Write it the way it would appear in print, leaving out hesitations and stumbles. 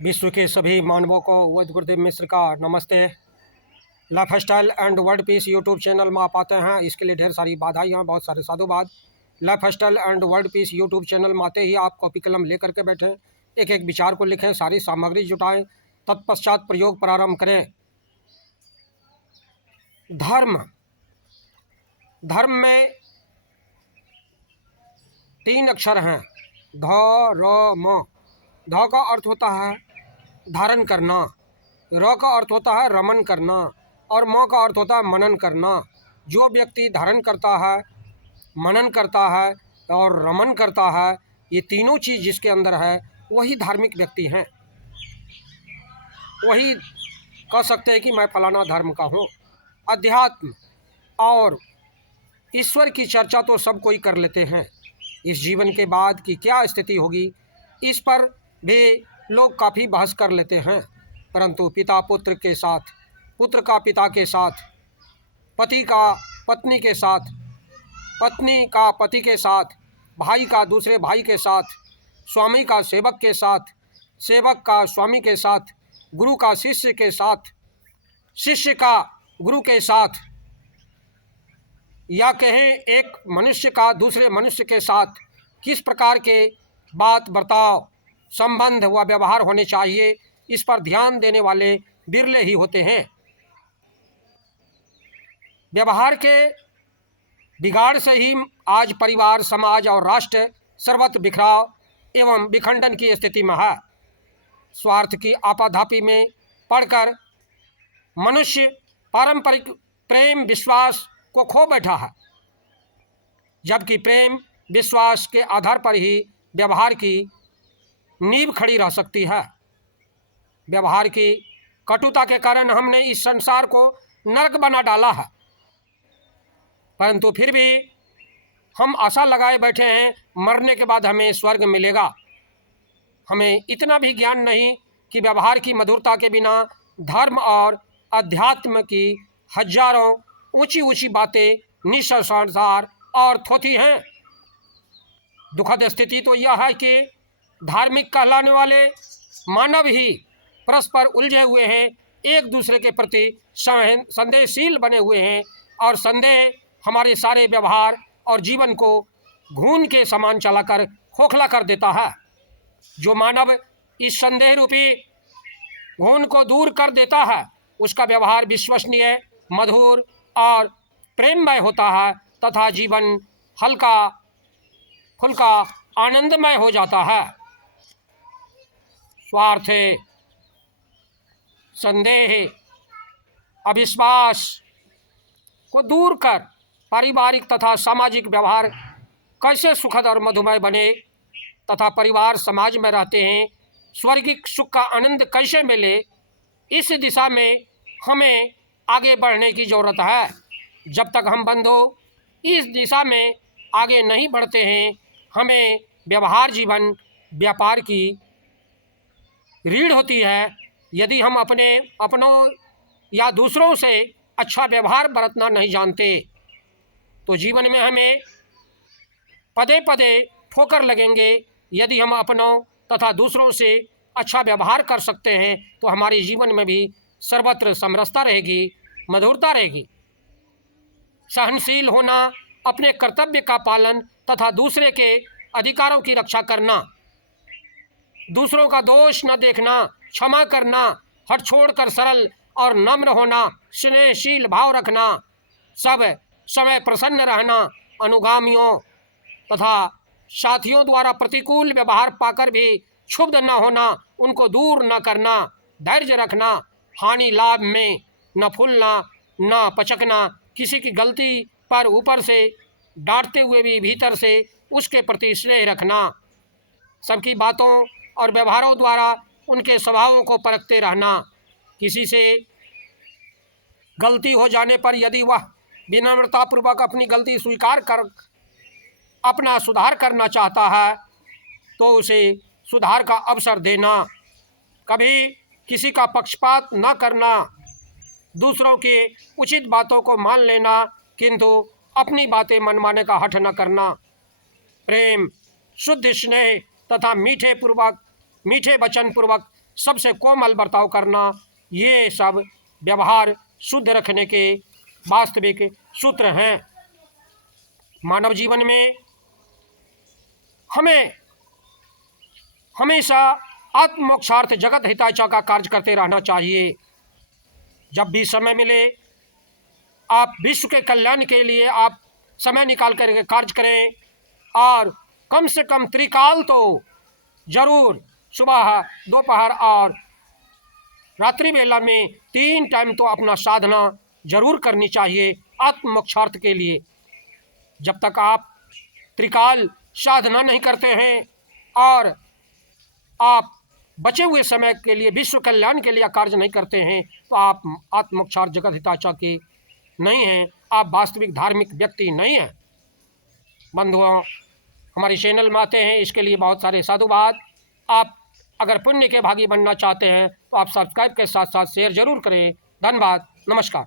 विश्व के सभी मानवों को वैद्य गुरुदेव मिश्र का नमस्ते। Life style and world peace YouTube channel में आप आते हैं, इसके लिए ढेर सारी बाधाएं हैं, बहुत सारे साधुवाद। Life style and world peace YouTube channel में आते ही आप कॉपी कलम लेकर के बैठें, एक एक विचार को लिखें, सारी सामग्री जुटाएं, तत्पश्चात प्रयोग प्रारंभ करें। धर्म धर्म में 3 अक्षर हैं, ध र म। ध का अर्थ होता है धारण करना, र का अर्थ होता है रमन करना और म का अर्थ होता है मनन करना। जो व्यक्ति धारण करता है, मनन करता है और रमन करता है, ये तीनों चीज़ जिसके अंदर है वही धार्मिक व्यक्ति हैं। वही कह सकते हैं कि मैं फलाना धर्म का हूँ। अध्यात्म और ईश्वर की चर्चा तो सब कोई कर लेते हैं। इस जीवन के बाद की क्या स्थिति होगी, इस पर भी लोग काफ़ी बहस कर लेते हैं, परंतु पिता पुत्र के साथ, पुत्र का पिता के साथ, पति का पत्नी के साथ, पत्नी का पति के साथ, भाई का दूसरे भाई के साथ, स्वामी का सेवक के साथ, सेवक का स्वामी के साथ, गुरु का शिष्य के साथ, शिष्य का गुरु के साथ, या कहें एक मनुष्य का दूसरे मनुष्य के साथ किस प्रकार के बात बर्ताव, संबंध व व्यवहार होने चाहिए, इस पर ध्यान देने वाले बिरले ही होते हैं। व्यवहार के बिगाड़ से ही आज परिवार, समाज और राष्ट्र सर्वत्र बिखराव एवं विखंडन की स्थिति में है। स्वार्थ की आपाधापी में पड़कर मनुष्य पारंपरिक प्रेम विश्वास को खो बैठा है, जबकि प्रेम विश्वास के आधार पर ही व्यवहार की नींव खड़ी रह सकती है। व्यवहार की कटुता के कारण हमने इस संसार को नरक बना डाला है, परंतु फिर भी हम आशा लगाए बैठे हैं मरने के बाद हमें स्वर्ग मिलेगा। हमें इतना भी ज्ञान नहीं कि व्यवहार की मधुरता के बिना धर्म और अध्यात्म की हजारों ऊंची ऊंची बातें निस्संसार और थोथी हैं। दुखद स्थिति तो यह है कि धार्मिक कहलाने वाले मानव ही परस्पर उलझे हुए हैं, एक दूसरे के प्रति संदेहशील बने हुए हैं और संदेह हमारे सारे व्यवहार और जीवन को घून के समान चलाकर खोखला कर देता है। जो मानव इस संदेह रूपी घून को दूर कर देता है, उसका व्यवहार विश्वसनीय, मधुर और प्रेममय होता है तथा जीवन हल्का फुल्का आनंदमय हो जाता है। स्वार्थ, संदेह, अविश्वास को दूर कर पारिवारिक तथा सामाजिक व्यवहार कैसे सुखद और मधुमय बने तथा परिवार समाज में रहते हैं, स्वर्गिक सुख का आनंद कैसे मिले, इस दिशा में हमें आगे बढ़ने की ज़रूरत है। जब तक हम बंधु इस दिशा में आगे नहीं बढ़ते हैं, हमें व्यवहार जीवन व्यापार की रीढ़ होती है। यदि हम अपनों या दूसरों से अच्छा व्यवहार बरतना नहीं जानते तो जीवन में हमें पदे पदे ठोकर लगेंगे। यदि हम अपनों तथा दूसरों से अच्छा व्यवहार कर सकते हैं तो हमारे जीवन में भी सर्वत्र समरसता रहेगी, मधुरता रहेगी। सहनशील होना, अपने कर्तव्य का पालन तथा दूसरे के अधिकारों की रक्षा करना, दूसरों का दोष न देखना, क्षमा करना, हट छोड़कर सरल और नम्र होना, स्नेहशील भाव रखना, सब समय प्रसन्न रहना, अनुगामियों तथा साथियों द्वारा प्रतिकूल व्यवहार पाकर भी क्षुब्ध न होना, उनको दूर न करना, धैर्य रखना, हानि लाभ में न फूलना न पचकना, किसी की गलती पर ऊपर से डांटते हुए भी भीतर से उसके प्रति स्नेह रखना, सबकी बातों और व्यवहारों द्वारा उनके स्वभावों को परखते रहना। किसी से गलती हो जाने पर यदि वह विनम्रतापूर्वक अपनी गलती स्वीकार कर अपना सुधार करना चाहता है तो उसे सुधार का अवसर देना। कभी किसी का पक्षपात न करना, दूसरों की उचित बातों को मान लेना किंतु अपनी बातें मनमाने का हठ न करना। प्रेम, शुद्ध स्नेह तथा मीठे वचन पूर्वक सबसे कोमल बर्ताव करना, ये सब व्यवहार शुद्ध रखने के वास्तविक सूत्र हैं। मानव जीवन में हमें हमेशा आत्मोक्षार्थ जगत हिताचा का कार्य करते रहना चाहिए। जब भी समय मिले आप विश्व के कल्याण के लिए आप समय निकाल कर कार्य करें, और कम से कम त्रिकाल तो जरूर, सुबह, दोपहर और रात्रि वेला में 3 टाइम तो अपना साधना जरूर करनी चाहिए आत्मोक्षार्थ के लिए। जब तक आप त्रिकाल साधना नहीं करते हैं और आप बचे हुए समय के लिए विश्व कल्याण के लिए कार्य नहीं करते हैं, तो आप आत्मोक्षार्थ जगत हिताचा के नहीं हैं, आप वास्तविक धार्मिक व्यक्ति नहीं हैं। बंधुओं, हमारे चैनल में आते हैं इसके लिए बहुत सारे साधुवाद। आप अगर पुण्य के भागी बनना चाहते हैं तो आप सब्सक्राइब के साथ साथ शेयर जरूर करें। धन्यवाद, नमस्कार।